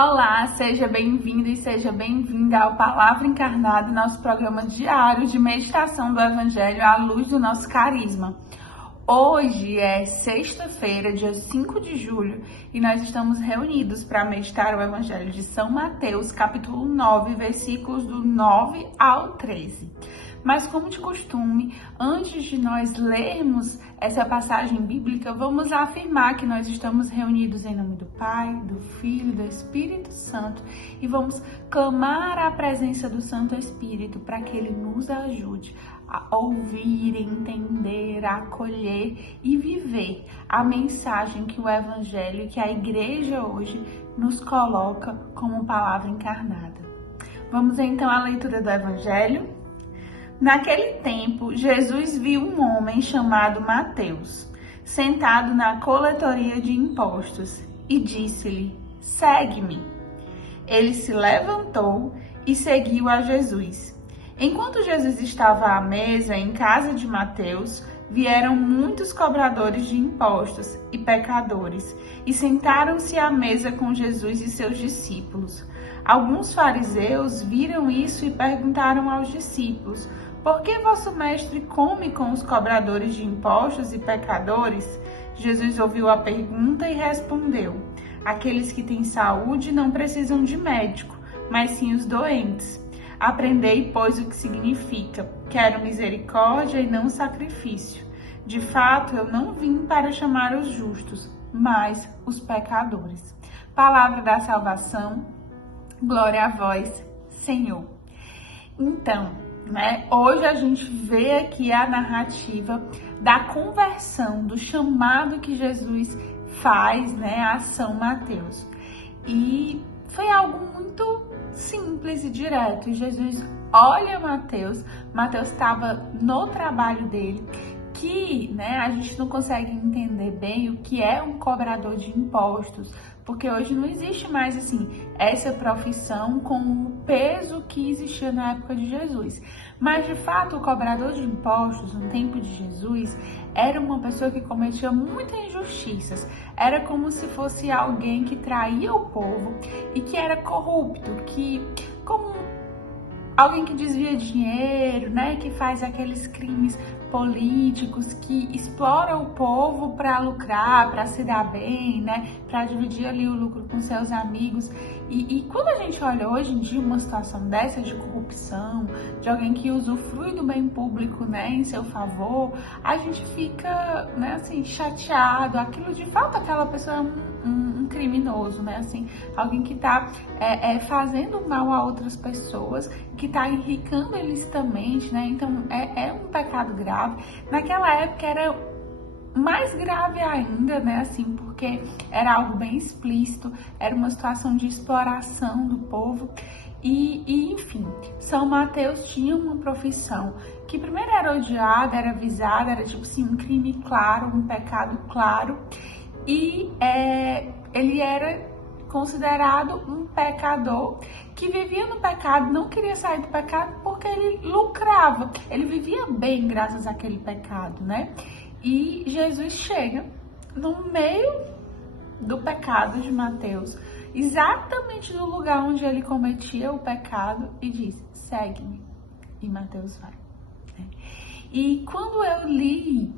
Olá, seja bem-vindo e seja bem-vinda ao Palavra Encarnada, nosso programa diário de meditação do Evangelho à luz do nosso carisma. Hoje é sexta-feira, dia 5 de julho, e nós estamos reunidos para meditar o Evangelho de São Mateus, capítulo 9, versículos do 9 ao 13. Mas, como de costume, antes de nós lermos essa passagem bíblica, vamos afirmar que nós estamos reunidos em nome do Pai, do Filho e do Espírito Santo e vamos clamar a presença do Santo Espírito para que ele nos ajude a ouvir, entender, a acolher e viver a mensagem que o Evangelho, que a Igreja hoje nos coloca como palavra encarnada. Vamos então à leitura do Evangelho. Naquele tempo, Jesus viu um homem chamado Mateus, sentado na coletoria de impostos, e disse-lhe: "Segue-me." Ele se levantou e seguiu a Jesus. Enquanto Jesus estava à mesa em casa de Mateus, vieram muitos cobradores de impostos e pecadores, e sentaram-se à mesa com Jesus e seus discípulos. Alguns fariseus viram isso e perguntaram aos discípulos: "Por que vosso mestre come com os cobradores de impostos e pecadores?" Jesus ouviu a pergunta e respondeu: "Aqueles que têm saúde não precisam de médico, mas sim os doentes. Aprendei, pois, o que significa: quero misericórdia e não sacrifício. De fato, eu não vim para chamar os justos, mas os pecadores." Palavra da salvação, glória a vós, Senhor. Então, hoje a gente vê aqui a narrativa da conversão, do chamado que Jesus faz, a São Mateus. E foi algo muito simples e direto. E Jesus olha Mateus estava no trabalho dele, que a gente não consegue entender bem o que é um cobrador de impostos, porque hoje não existe mais essa profissão com o peso que existia na época de Jesus. Mas de fato o cobrador de impostos no tempo de Jesus era uma pessoa que cometia muitas injustiças. Era como se fosse alguém que traía o povo e que era corrupto, como alguém que desvia dinheiro, que faz aqueles crimes políticos, que explora o povo para lucrar, para se dar bem, para dividir ali o lucro com seus amigos. E quando a gente olha hoje em dia uma situação dessa de corrupção, de alguém que usufrui do bem público, em seu favor, a gente fica, chateado. Aquilo de fato, aquela pessoa é um criminoso, alguém que está fazendo mal a outras pessoas, que está enricando ilicitamente, então é um pecado grave. Naquela época era mais grave ainda, porque era algo bem explícito, era uma situação de exploração do povo. E enfim, São Mateus tinha uma profissão que primeiro era odiada, era visada, era um crime claro, um pecado claro, e ele era considerado um pecador que vivia no pecado, não queria sair do pecado porque ele lucrava, ele vivia bem graças àquele pecado, E Jesus chega no meio do pecado de Mateus, exatamente no lugar onde ele cometia o pecado, e diz: "Segue-me." E Mateus vai. E quando eu li,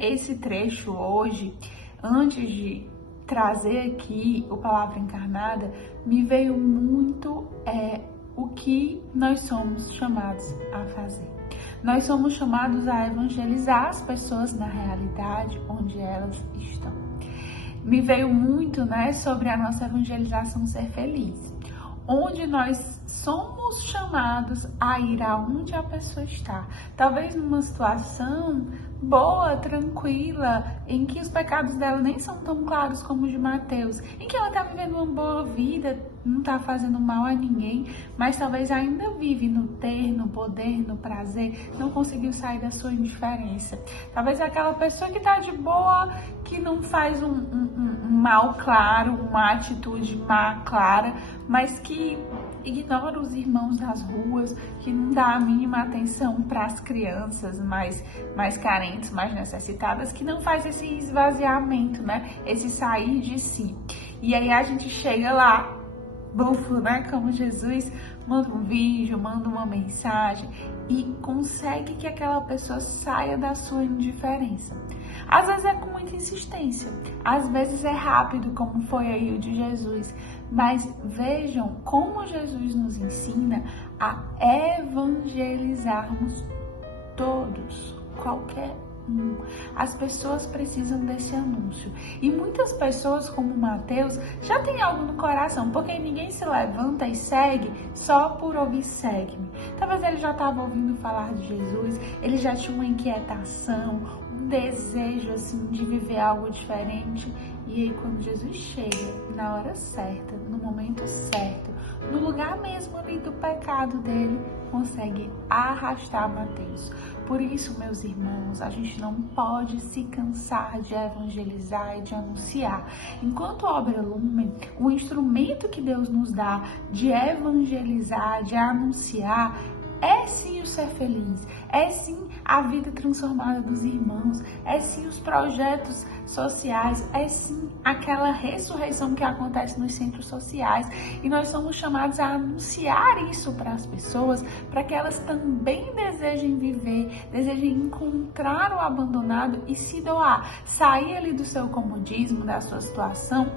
esse trecho hoje, antes de trazer aqui o Palavra Encarnada, me veio muito o que nós somos chamados a fazer. Nós somos chamados a evangelizar as pessoas na realidade onde elas estão. Me veio muito, sobre a nossa evangelização ser feliz, onde nós somos chamados a ir aonde a pessoa está. Talvez numa situação boa, tranquila, em que os pecados dela nem são tão claros como os de Mateus, em que ela está vivendo uma boa vida, não está fazendo mal a ninguém, mas talvez ainda vive no ter, no poder, no prazer, não conseguiu sair da sua indiferença. Talvez aquela pessoa que está de boa, que não faz um mal claro, uma atitude má clara, mas que ignora os irmãos das ruas, que não dá a mínima atenção para as crianças mais carentes, mais necessitadas, que não faz esse esvaziamento, esse sair de si. E aí a gente chega lá bufo, né? Como Jesus manda um vídeo, manda uma mensagem e consegue que aquela pessoa saia da sua indiferença. Às vezes é com muita insistência, às vezes é rápido, como foi aí o de Jesus. Mas vejam como Jesus nos ensina a evangelizarmos todos, qualquer um. As pessoas precisam desse anúncio. E muitas pessoas, como Mateus, já tem algo no coração, porque ninguém se levanta e segue só por ouvir segue-me. Talvez ele já estava ouvindo falar de Jesus, ele já tinha uma inquietação, um desejo assim de viver algo diferente. E aí quando Jesus chega, na hora certa, no momento certo, no lugar mesmo ali do pecado dele, consegue arrastar Mateus. Por isso, meus irmãos, a gente não pode se cansar de evangelizar e de anunciar. Enquanto Obra Lumen, o instrumento que Deus nos dá de evangelizar, de anunciar, é sim o ser feliz, é sim a vida transformada dos irmãos, é sim os projetos sociais, é sim aquela ressurreição que acontece nos centros sociais. E nós somos chamados a anunciar isso para as pessoas, para que elas também desejem viver, desejem encontrar o abandonado e se doar, sair ali do seu comodismo, da sua situação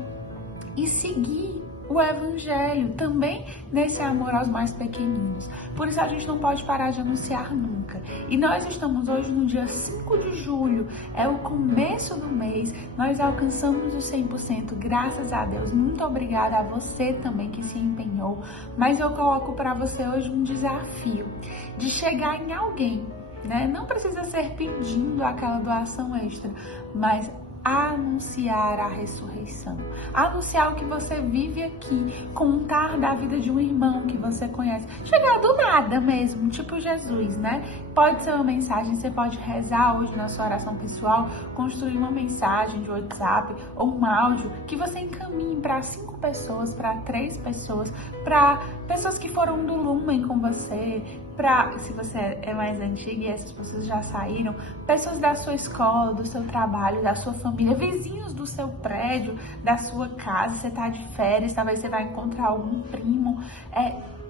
e seguir o evangelho, também nesse amor aos mais pequeninos. Por isso a gente não pode parar de anunciar nunca. E nós estamos hoje no dia 5 de julho, é o começo do mês, nós alcançamos o 100%, graças a Deus. Muito obrigada a você também que se empenhou, mas eu coloco para você hoje um desafio de chegar em alguém, né? Não precisa ser pedindo aquela doação extra, mas anunciar a ressurreição, anunciar o que você vive aqui, contar da vida de um irmão que você conhece, chegar do nada mesmo, tipo Jesus, né? Pode ser uma mensagem, você pode rezar hoje na sua oração pessoal, construir uma mensagem de WhatsApp ou um áudio que você encaminhe para 5 pessoas, para 3 pessoas, para pessoas que foram do Lumen com você, para, se você é mais antiga e essas pessoas já saíram, pessoas da sua escola, do seu trabalho, da sua família, vizinhos do seu prédio, da sua casa, você tá de férias, talvez você vai encontrar algum primo,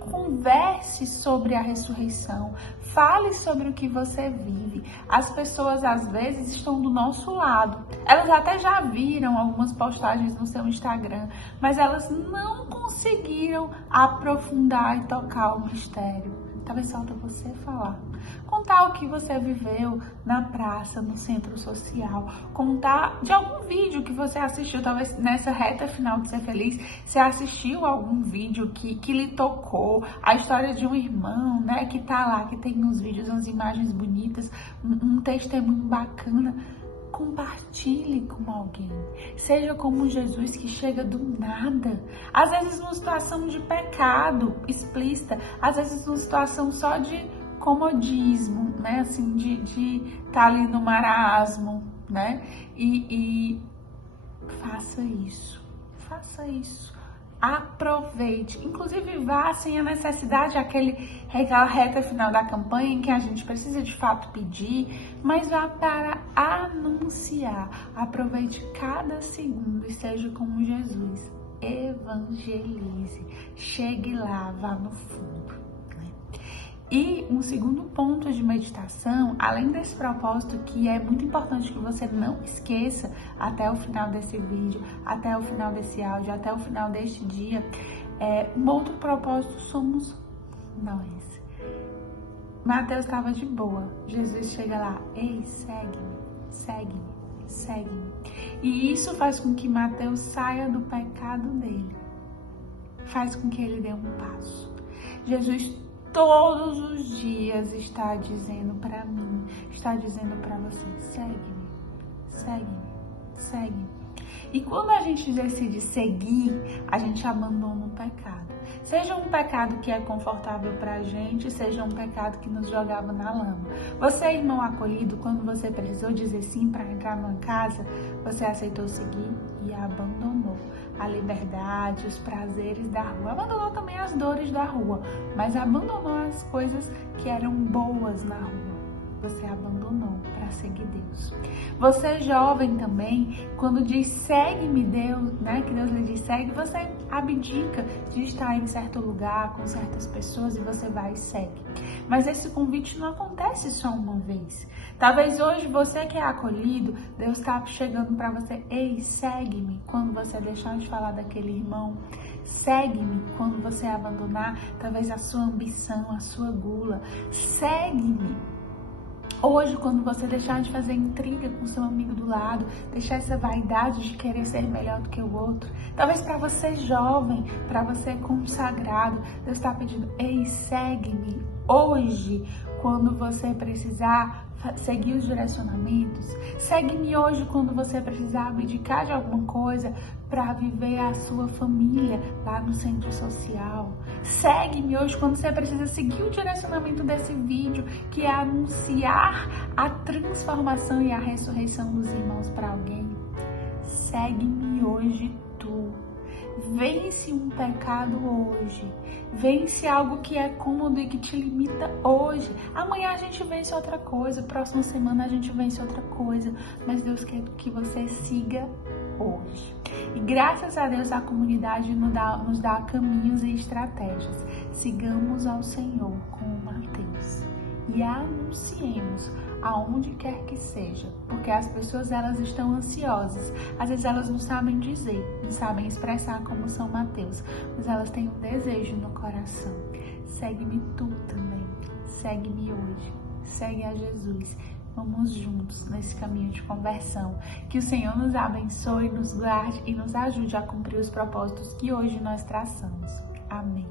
converse sobre a ressurreição, fale sobre o que você vive. As pessoas às vezes estão do nosso lado, elas até já viram algumas postagens no seu Instagram, mas elas não conseguiram aprofundar e tocar o mistério. Talvez falta você falar, contar o que você viveu na praça, no centro social, contar de algum vídeo que você assistiu, talvez nessa reta final de Ser Feliz, você assistiu algum vídeo que lhe tocou, a história de um irmão, né, que tá lá, que tem uns vídeos, umas imagens bonitas, um testemunho bacana. Compartilhe com alguém, seja como Jesus que chega do nada, às vezes numa situação de pecado explícita, às vezes numa situação só de comodismo, né, assim, de estar ali no marasmo, né, e faça isso, aproveite, inclusive vá sem a necessidade, aquela reta final da campanha em que a gente precisa de fato pedir, mas vá para anunciar, aproveite cada segundo e seja como Jesus, evangelize, chegue lá, vá no fundo. E um segundo ponto de meditação, além desse propósito que é muito importante que você não esqueça até o final desse vídeo, até o final desse áudio, até o final deste dia, um outro propósito somos nós. Mateus estava de boa, Jesus chega lá, ei, segue-me, segue-me, segue-me. E isso faz com que Mateus saia do pecado dele, faz com que ele dê um passo. Jesus todos os dias está dizendo para mim, está dizendo para você, segue-me, segue-me, segue-me. E quando a gente decide seguir, a gente abandona o pecado. Seja um pecado que é confortável pra gente, seja um pecado que nos jogava na lama. Você, irmão acolhido, quando você precisou dizer sim para entrar numa casa, você aceitou seguir e abandonou a liberdade, os prazeres da rua. Abandonou também as dores da rua, mas abandonou as coisas que eram boas na rua. Você abandonou para seguir Deus. Você jovem também, quando diz segue-me Deus, né, que Deus lhe diz segue, você abdica de estar em certo lugar com certas pessoas e você vai e segue. Mas esse convite não acontece só uma vez. Talvez hoje você que é acolhido, Deus está chegando para você, ei, segue-me quando você deixar de falar daquele irmão. Segue-me quando você abandonar talvez a sua ambição, a sua gula. Segue-me hoje quando você deixar de fazer intriga com seu amigo do lado, deixar essa vaidade de querer ser melhor do que o outro. Talvez para você jovem, para você consagrado, Deus está pedindo, ei, segue-me hoje quando você precisar seguir os direcionamentos. Segue-me hoje quando você precisar abdicar de alguma coisa para viver a sua família lá no centro social. Segue-me hoje quando você precisa seguir o direcionamento desse vídeo, que é anunciar a transformação e a ressurreição dos irmãos para alguém. Segue-me hoje tu. Vence um pecado hoje. Vence algo que é cômodo e que te limita hoje. Amanhã a gente vence outra coisa. Próxima semana a gente vence outra coisa. Mas Deus quer que você siga hoje. E graças a Deus a comunidade nos dá caminhos e estratégias. Sigamos ao Senhor com o Mateus. E anunciemos aonde quer que seja, porque as pessoas elas estão ansiosas, às vezes elas não sabem dizer, não sabem expressar como São Mateus, mas elas têm um desejo no coração. Segue-me tu também, segue-me hoje, segue a Jesus, vamos juntos nesse caminho de conversão, que o Senhor nos abençoe, nos guarde e nos ajude a cumprir os propósitos que hoje nós traçamos. Amém.